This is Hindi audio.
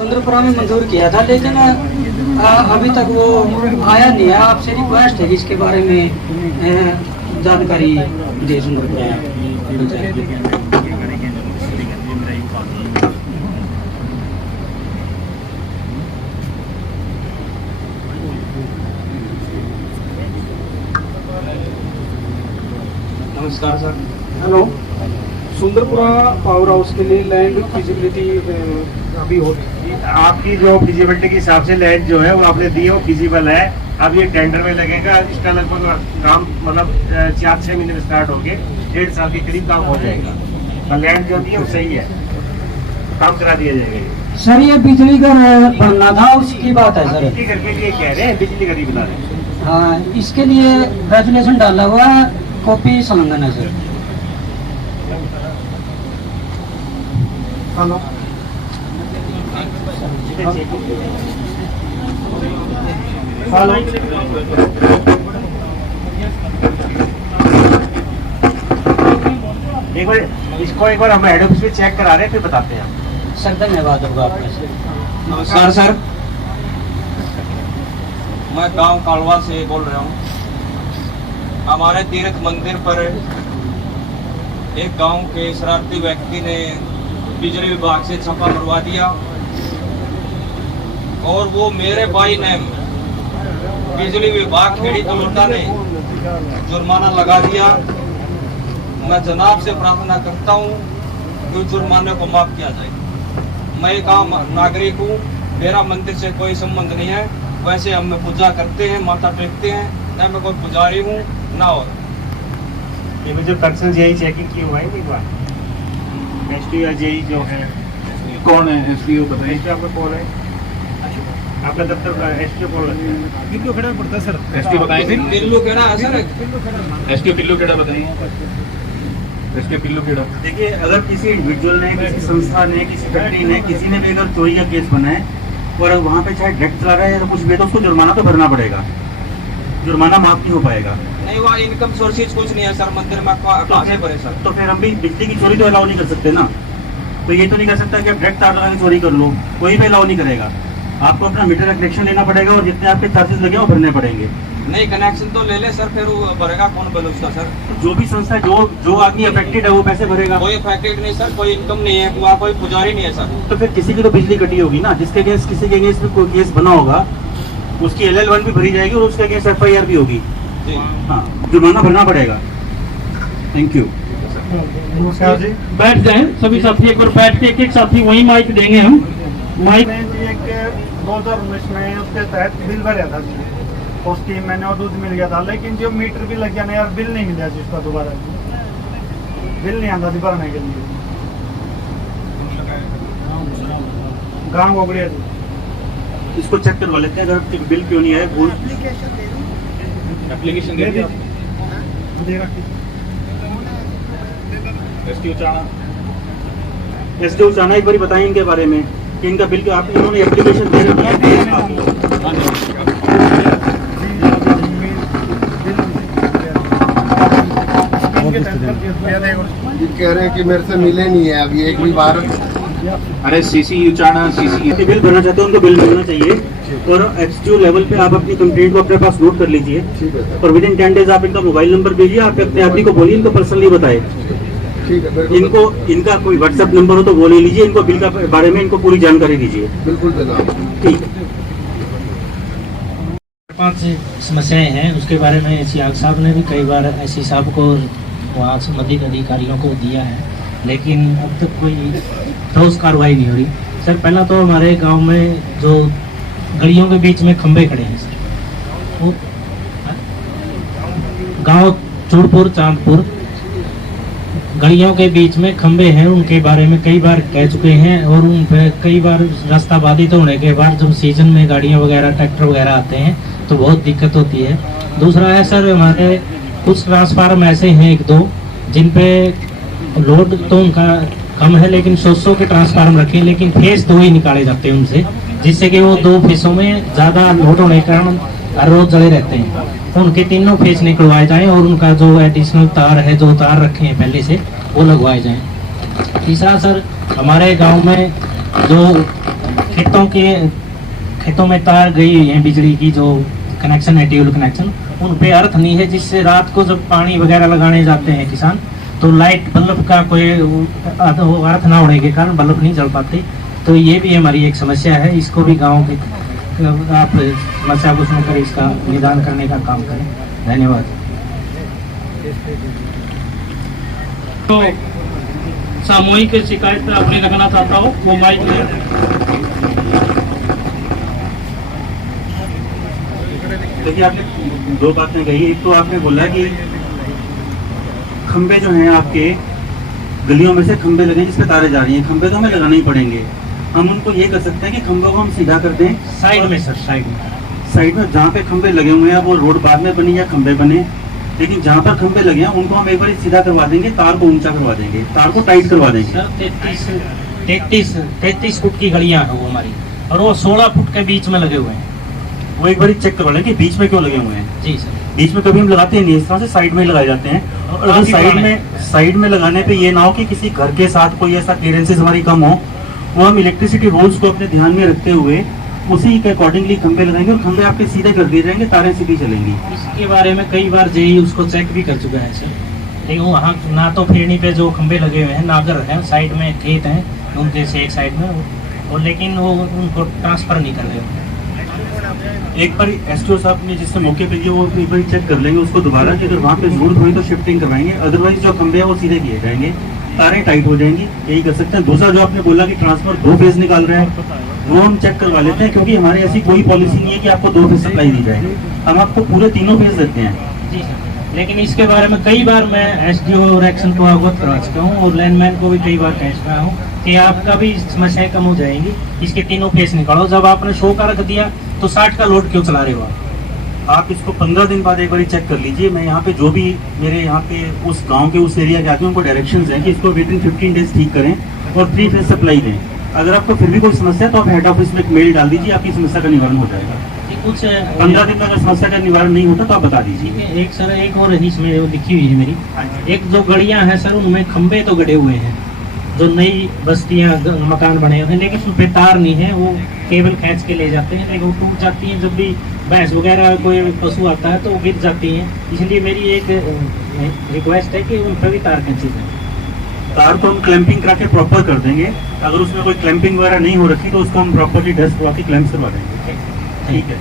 सुंदरपुरा में मंजूर किया था, लेकिन अभी तक वो आया नहीं है। आपसे रिक्वेस्ट है कि इसके बारे में जानकारी दे सुंदरपुरा। नमस्कार sir. Hello, Sundarpura power house के लिए लैंड फिजिबिलिटी अभी हो रही है। आपकी जो फिजिबिलिटी के हिसाब से लैंड जो है वो आपने दी है, वो फिजिबल है। अब ये टेंडर में लगेगा, इसका लगभग काम मतलब 4-6 महीने में स्टार्ट होके 1.5 साल के करीब काम हो जाएगा। और लैंड जो दी है वो सही है, काम करा दिया जाएगा। सर ये बिजली घर बनना था, उसकी बात है सर। बिजली घर के लिए कह रहे हैं, बिजली घर ही बना रहे हैं। हाँ, इसके लिए रेजुलेशन डाला हुआ है, कॉपी संलग्न है सर। हेलो, हेलो, एक बार हम हेड ऑफिस में चेक करा रहे हैं, फिर बताते हैं सर। धन्यवाद होगा आपका सर। नमस्कार सर, मैं गांव कालवा से बोल रहा हूं। हमारे तीर्थ मंदिर पर एक गांव के शरारती व्यक्ति ने बिजली विभाग से छापा मरवा दिया और वो मेरे भाई ने बिजली विभाग खेड़ी तलुंडा ने जुर्माना लगा दिया। मैं जनाब से प्रार्थना करता हूं कि जुर्माने को माफ किया जाए। मैं एक आम नागरिक हूं, मेरा मंदिर से कोई संबंध नहीं है। वैसे हम पूजा करते हैं, माथा टेकते हैं, न मैं कोई पुजारी हूँ ना। और ये जो पर्सन जेई चेकिंग की हुआ है एक बार, एसटीओ या जेई जो है, कौन है एसटीओ बताइए। एसटीओ आपका कौन है? आपका दफ्तर का एसटीओ कौन है? पिल्लू खेड़ा पड़ता है सर। एसटीओ बताइए थे। पिल्लू केड़ा है सर? एसटीओ पिल्लू केड़ा बताइए। एसटीओ पिल्लू केड़ा। देखिए, अगर किसी इंडिविजुअल ने, किसी संस्था ने, किसी फैक्ट्री ने, किसी ने भी अगर चोरी का केस बनाए और वहाँ पे चाहे डायरेक्ट चला रहा है या कुछ भी, तो उसको जुर्माना तो भरना पड़ेगा। जुर्माना माफ नहीं हो पाएगा। नहीं, वहाँ इनकम सोर्सेज कुछ नहीं है सर मंदिर में, कहाँ से भरे सर? तो फिर हम भी बिजली की चोरी तो अलाउ नहीं कर सकते ना। तो ये तो नहीं कर सकता कि आप डायरेक्ट तार लगा के चोरी कर लो, कोई भी अलाउ नहीं करेगा। आपको अपना मीटर का कनेक्शन लेना पड़ेगा और जितने आपके चार्जेस लगे वो भरने पड़ेंगे। नहीं, कनेक्शन तो ले ले सर, फिर वो भरेगा कौन बिल उसका सर? जो भी संस्था, जो आदमी अफेक्टेड है वो पैसे भरेगा। कोई अफेक्टेड नहीं सर, कोई इनकम नहीं है, वहाँ कोई पुजारी नहीं है सर। तो फिर किसी की तो बिजली कटी होगी ना, जिसके अगेंस्ट किसी के अगेंस्ट में कोई केस बना होगा, उसकी LL1 भी भरी जाएगी और उसके अगेंस्ट FIR भी होगी। हाँ, जुर्माना भरना पड़ेगा। Thank you. नमस्कार जी। बैठ जाएं सभी साथी, एक बार बैठ के एक साथी वही माइक देंगे हम। माइक जी एक 2019 में उसके तहत बिल भरा था जी, उसकी मैंने और दूध मिल गया था, लेकिन जो मीटर भी लग गया ना यार, बिल नहीं मिला जी उसका। दोबारा बिल नहीं आता जी भरने के लिए। गाँव गोगड़िया जी। इसको चेक करवा लेते हैं, अगर बिल क्यों नहीं आया। भूल एप्लीकेशन दे दिया एसटीओ चाणा। एसडीओ चाणा एक बार बताएं इनके बारे में कि इनका बिल का आप इन्होंने एप्लीकेशन दे रखी है। कह रहे हैं कि मेरे से मिले नहीं है अभी एक भी बार। अरे सीसीयू चाणा, सीसीयू बिल भरना चाहते हैं उनको बिल मिलना चाहिए और HTO लेवल पे आप अपनी कंप्लेंट को अपने पास नोट कर लीजिए। ठीक है सर। और विद इन 10 डेज आप इनका मोबाइल नंबर भेजिए। आप अपने आदमी को बोलिए, इनको पर्सनली बताए। ठीक है, इनको इनका कोई व्हाट्सएप नंबर हो तो वो ले लीजिए। इनको बिल का बारे में इनको पूरी जानकारी दीजिए। बिल्कुल जनाब। ठीक है। 5 समस्याएं हैं, उसके बारे में सियाग साहब ने भी कई बार SC साहब को वहाँ संबंधित अधिकारियों को दिया है, लेकिन अब तक कोई ठोस कार्रवाई नहीं हो रही। सर पहला तो हमारे गांव में जो गलियों के बीच में खंभे खड़े हैं सर, वो गांव चूड़पुर चांदपुर गलियों के बीच में खंभे हैं, उनके बारे में कई बार कह चुके हैं और उन पर कई बार रास्ता बाधित होने के बाद जब सीजन में गाड़ियां वगैरह ट्रैक्टर वगैरह आते हैं तो बहुत दिक्कत होती है। दूसरा है सर, हमारे कुछ ट्रांसफार्म ऐसे हैं 1-2 जिन पे लोड तो उनका कम है, लेकिन 100 के ट्रांसफार्म रखे, लेकिन फेस 2 ही निकाले जाते हैं उनसे, जिससे कि वो 2 फेसों में ज़्यादा लोड होने के कारण हर रोज जले रहते हैं। उनके तीनों फेस निकलवाए जाएं और उनका जो एडिशनल तार है, जो तार रखे हैं पहले से, वो लगवाए जाएं। तीसरा सर, हमारे गांव में जो खेतों खेतों में तार गई हुई है बिजली की, जो कनेक्शन है ट्यूबवेल कनेक्शन, उन पे अर्थ नहीं है, जिससे रात को जब पानी वगैरह लगाने जाते हैं किसान तो लाइट बल्ब का कोई अर्थ ना होने के कारण बल्ब नहीं जल पाते। तो ये भी हमारी एक समस्या है, इसको भी गाँव के आप समस्या को सुनकर इसका निदान करने का काम करें। धन्यवाद। तो सामूहिक शिकायत पे आपने लगाना चाहता हो वो माइक में। देखिए, आपने दो बातें कही। एक तो आपने बोला कि खंबे जो हैं आपके गलियों में से खंबे लगे जिसपे तारे जा रही हैं, खंबे तो हमें लगाने ही पड़ेंगे। हम उनको ये कर सकते हैं कि खंबों को हम सीधा कर दें साइड में सर, साइड में जहाँ पे खंबे लगे हुए हैं, वो रोड बाद में बनी या खंबे बने, लेकिन जहाँ पर खंबे लगे हैं उनको हम एक बार सीधा करवा देंगे, तार को ऊंचा करवा देंगे, तार को टाइट करवा देंगे। सर 33 फुट की गलियां हैं वो हमारी, और वो 16 फुट के बीच में लगे हुए हैं। वो एक बार चेक करवा लें कि बीच में क्यों लगे हुए हैं। जी सर। बीच में कभी हम लगाते हैं नहीं, इस तरह से साइड में ही लगाए जाते हैं। और अगर साइड में लगाने पे ये ना हो कि किसी घर के साथ कोई ऐसा क्लियरेंसेस हमारी कम हो, वो हम इलेक्ट्रिसिटी रूल्स को अपने ध्यान में रखते हुए उसी के अकॉर्डिंगली खंबे लगाएंगे और खंबे आपके सीधे कर दिए जाएंगे, तारें सीधी चलेंगी। इसके बारे में कई बार जेई उसको चेक भी कर चुका है सर, लेकिन वहाँ ना तो फिरनी पे जो खंबे लगे हुए हैं, नागर हैं, साइड में खेत हैं उनके से एक साइड में, और लेकिन वो उनको ट्रांसफर नहीं कर रहे हैं। एक बार एसटीओ साहब ने जिससे मौके पे किया वो एक बार चेक कर लेंगे उसको दोबारा, कि अगर वहाँ पे जरूरत हुई तो शिफ्टिंग करवाएंगे, अदरवाइज जो खंबे हैं वो सीधे किए जाएंगे, तारें टाइट हो जाएंगी, यही कर सकते हैं। दूसरा जो आपने बोला कि ट्रांसफर 2 फेज निकाल रहे हैं, वो हम चेक करवा लेते हैं, क्योंकि हमारी ऐसी कोई पॉलिसी नहीं है कि आपको 2 फेज सप्लाई दी जाए, हम आपको पूरे 3 फेज देते हैं। जी सर, लेकिन इसके बारे में कई बार मैं एसडीओ और एक्शन को अवगत करवा चुका हूँ, और लैंडमैन को भी कई बार कह चुका हूँ कि आपका भी समस्याएं कम हो जाएंगी, इसके 3 फेज निकालो। जब आपने 100 का रख दिया तो 60 का लोड क्यों चला रहे हो आप इसको 15 दिन बाद एक बार चेक कर लीजिए। मैं यहाँ पे जो भी मेरे यहाँ पे उस गांव के उस एरिया के आदमी उनको डायरेक्शंस हैं कि इसको विद इन 15 डेज ठीक करें और 3 फेज सप्लाई दें। अगर आपको फिर भी कोई समस्या है तो आप हेड ऑफिस में एक मेल डाल दीजिए, आपकी समस्या का निवारण हो जाएगा। कुछ 15 दिन में अगर समस्या का निवारण नहीं होता तो आप बता दीजिए। एक सर एक और इसमें वो लिखी हुई है मेरी, एक जो गलियां हैं सर उनमें खंबे तो गड़े हुए हैं, जो नई बस्तियां मकान बने हुए हैं, लेकिन उन पे तार नहीं है, वो केबल खींच के ले जाते हैं, लेकिन वो टूट जाती हैं। जब भी भैंस वगैरह कोई पशु आता है तो वो गिर जाती हैं। इसलिए मेरी एक रिक्वेस्ट है कि उन पर भी तार खींची जाए। तार तो हम क्लैंपिंग करा के प्रॉपर कर देंगे, अगर उसमें कोई क्लैंपिंग वगैरह नहीं हो रखी तो उसको हम प्रॉपरली डस्ट करवा के क्लैंप करवा देंगे। ठीक है।